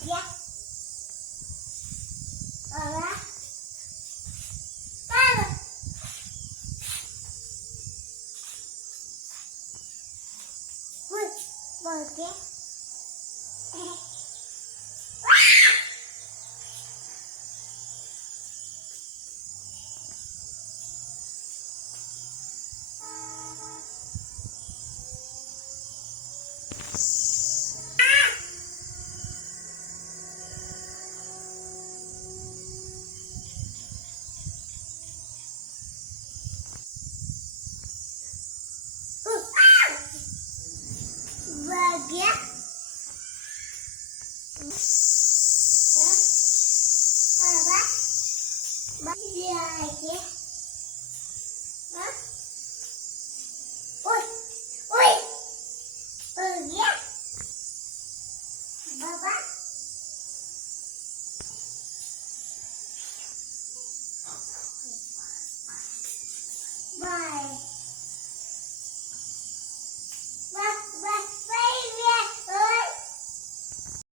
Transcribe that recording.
क्या बाबा बोल के गया बाबा ये आके ओए ओए हो गया बाबा बाय